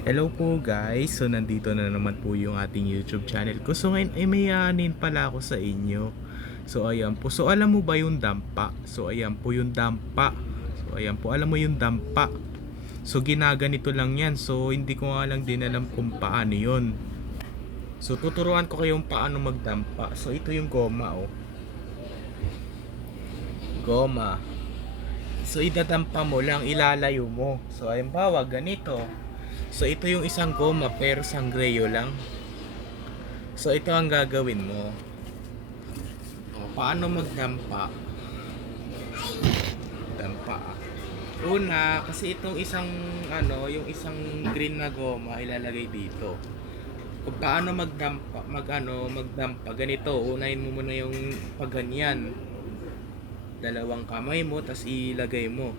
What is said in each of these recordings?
Hello po guys, so nandito na naman po yung ating YouTube channel ko. So ngayon ay may aanin pala ako sa inyo. So ayan po, so alam mo ba yung dampa? So ayan po yung dampa. So ayan po, alam mo yung dampa. So ginaganito lang yan, so hindi ko nga lang din alam kung paano yun. So tuturuan ko kayong paano magdampa. So ito yung goma oh. Goma. So idadampa mo lang, ilalayo mo. So halimbawa ganito. So ito yung isang goma pero sangreyo lang. So ito ang gagawin mo. O, paano magdampa? Dampa. Una, kasi itong isang yung isang green na goma ilalagay dito. Kung paano magdampa, ganito, unahin mo muna yung pagganyan. Dalawang kamay mo, tas ilagay mo.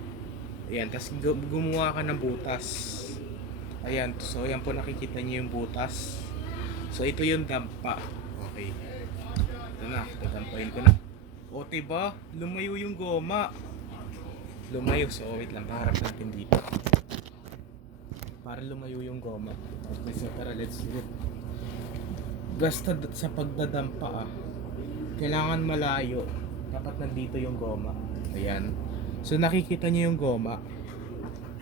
Ayan, tas gumawa ka ng butas. Ayan, so ayan po nakikita niyo yung butas. So ito yung dampa. Okay. Ito na, dadampain ko na. O diba, lumayo yung goma. Lumayo, so wait lang, paharap natin dito. Para lumayo yung goma. Okay, so tara, let's do it. Basta sa pagdadampa kailangan malayo. Dapat nandito yung goma. Ayan. So nakikita niyo yung goma.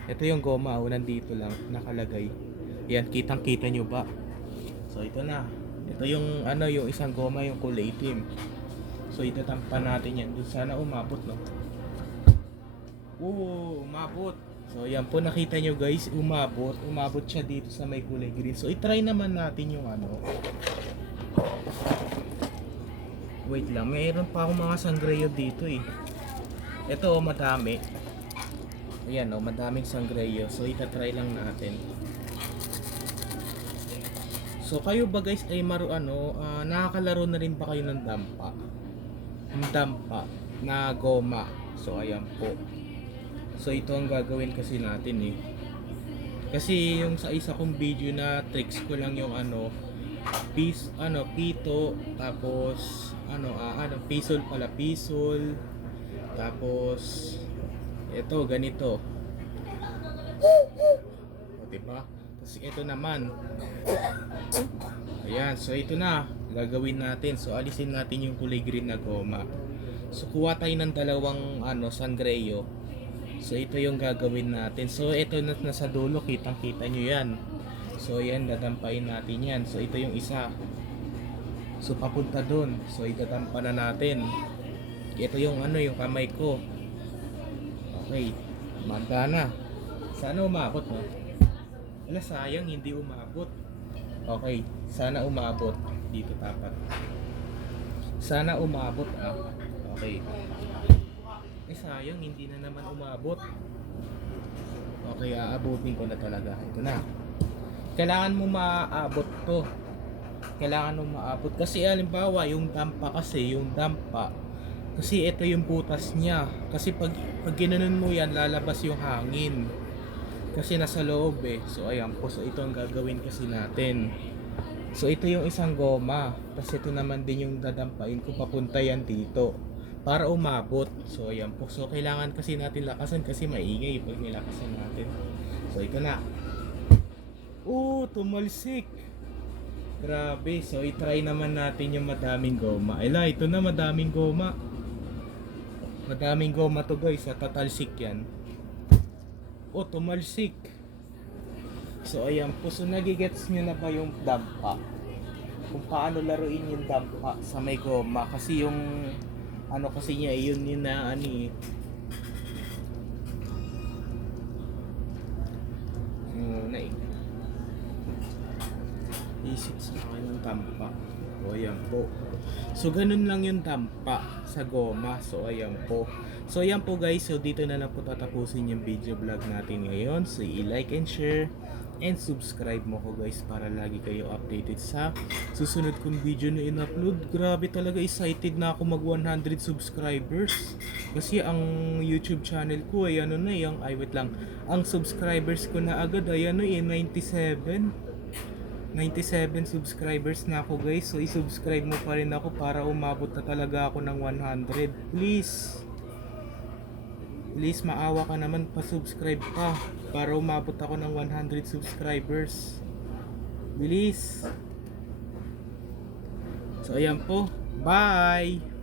Ito yung goma, nandito lang, nakalagay. Yan, kitang-kita nyo ba? So ito na. Ito yung yung isang goma, yung kulay itim. So itatampa natin yan. Doon sana umabot, no? Oo, umabot. So yan po, nakita nyo guys, umabot. Umabot siya dito sa may kulay green. So itry naman natin yung Wait lang, mayroon pa akong mga sangreyo dito eh. Ito madami. Ayan madaming sangreyo. So itatry lang natin. So kayo ba guys ay nakakalaro na rin ba kayo ng dampa? Yung dampa na goma. So ayan po. So ito ang gagawin kasi natin eh. Kasi yung sa isa kong video na tricks ko lang yung pito, tapos pisol, tapos ito ganito. O diba? Tapos ito naman. Ayan, so ito na gagawin natin. So alisin natin yung kulay green na goma. So kuha tayo ng dalawang sangreyo. So ito yung gagawin natin. So ito na nasa dulo, kitang-kita nyo yan. So yan, dadampain natin yan. So ito yung isa. So papunta dun. So idadampa na natin. Ito yung yung kamay ko. Okay, manda na. Sana umabot, no? Wala, sayang hindi umabot. Okay, sana umabot. Dito tapat. Sana umabot, Okay. Sayang hindi na naman umabot. Okay, aabutin ko na talaga. Ito na. Kailangan mo maabot to. Kailangan mo maabot. Kasi halimbawa, yung dampa, kasi ito yung butas niya. Kasi pag ginanon mo yan, lalabas yung hangin. Kasi nasa loob eh. So ayan po. So ito ang gagawin kasi natin. So ito yung isang goma. Tapos ito naman din yung dadampain ko. Papunta yan dito. Para umabot. So ayan po. So kailangan kasi natin lakasan kasi maingay pag nilakasan natin. So ito na. Tumalsik. Grabe. So i-try naman natin yung madaming goma. Ito na madaming goma. Madaming goma to guys. Tatalsik yan. Tumalsik. So ayan po. So nagigets nyo na ba yung dampa? Kung paano laruin yung dampa sa may goma. Kasi yung kasi niya yun na isip sa akin ng dampa. O ayan po. So ganun lang yung dampa sa goma. So ayan po. So ayan po guys. So dito na lang po tatapusin yung video vlog natin ngayon. So i-like and share and subscribe mo ko guys para lagi kayo updated sa susunod kong video na in-upload. Grabe talaga, excited na ako mag 100 subscribers. Kasi ang YouTube channel ko ay wait lang. Ang subscribers ko na agad ay 97 subscribers na ako guys. So i-subscribe mo pa rin ako para umabot na talaga ako ng 100. Please. Please, maawa ka naman, pa-subscribe ka para umabot ako ng 100 subscribers. Bilis. So ayan po. Bye!